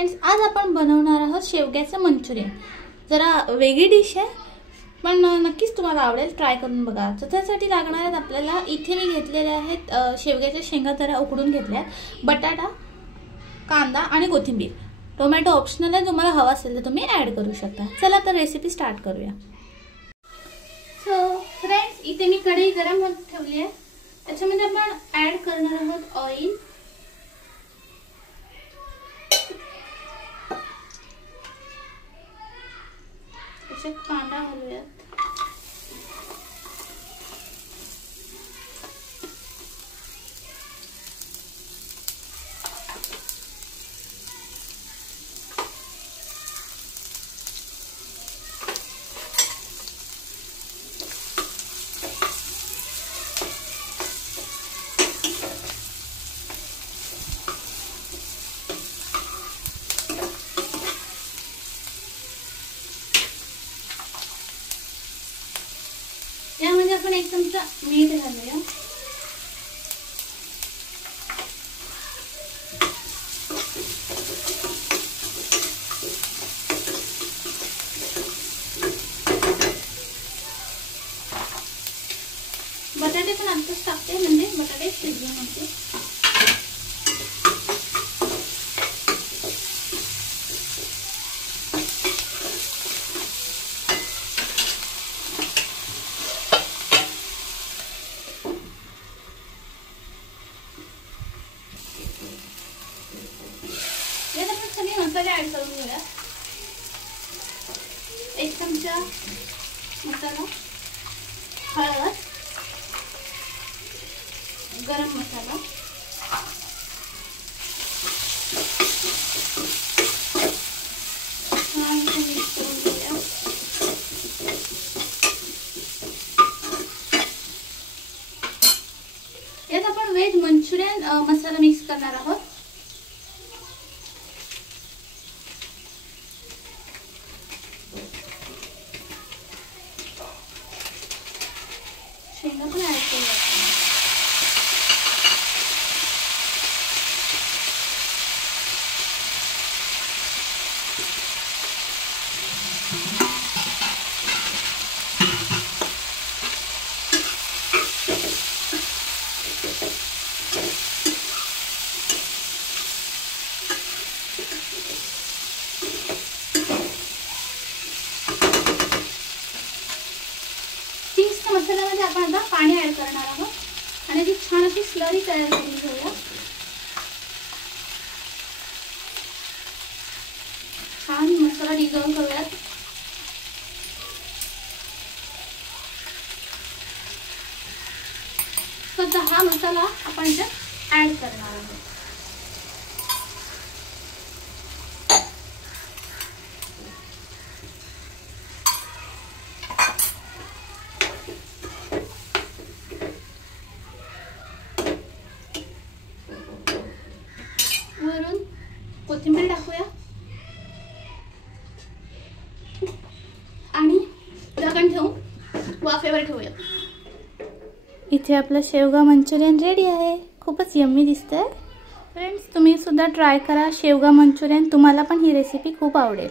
फ्रेंड्स, आज आपण बनवणार आहोत शेवग्याचं मंचुरियन। जरा वेगळी डिश आहे, पण नक्कीच तुम्हाला आवडेल। ट्राय करून बघा। तर त्यासाठी लागणार आहेत आपल्याला इथे मी घेतलेले आहेत शेवग्याच्या शेंगा जरा उकडून घेतल्यात, बटाटा, कांदा आणि कोथिंबीर। टोमॅटो ऑप्शनल आहे, तुम्हाला हवा असेल तर तुम्ही ॲड करू शकता। चला तर रेसिपी स्टार्ट करूया। सो फ्रेंड्स, इथे मी कढई गरम होत ठेवली आहे। त्याच्यामध्ये आपण ॲड करणार आहोत ऑइल। कांदा घालूयात। यामध्ये आपण 1 चमचा मीठ घालूया। बटाटे पण आत्ताच टाकते, म्हणजे बटाटे शिजले नव्हते। यात आपण सगळे मसाले ऍड करून घेऊया। 1 चमचा मसाला, हळद, गरम मसाला, मिक्स करून घेऊया। यात आपण व्हेज मंचुरियन मसाला मिक्स करणार आहोत। शेंगा पण ऍड करूया। मसाल्यामध्ये आपण आता पाणी ऍड करणार आहोत आणि ती छान अशी स्लरी तयार करून घेऊया। छान मसाला डिझॉल्व करूयात। सध्या हा मसाला आपण इथे ऍड करणार आहोत। वरून कोथिंबीर टाकूया आणि झाकण ठेवून वाफेवर ठेवूया। इथे आपलं शेवगा मंचुरियन रेडी आहे। खूपच यम्मी दिसतंय। फ्रेंड्स, तुम्ही सुद्धा ट्राय करा शेवगा मंचुरियन। तुम्हाला पण ही रेसिपी खूप आवडेल।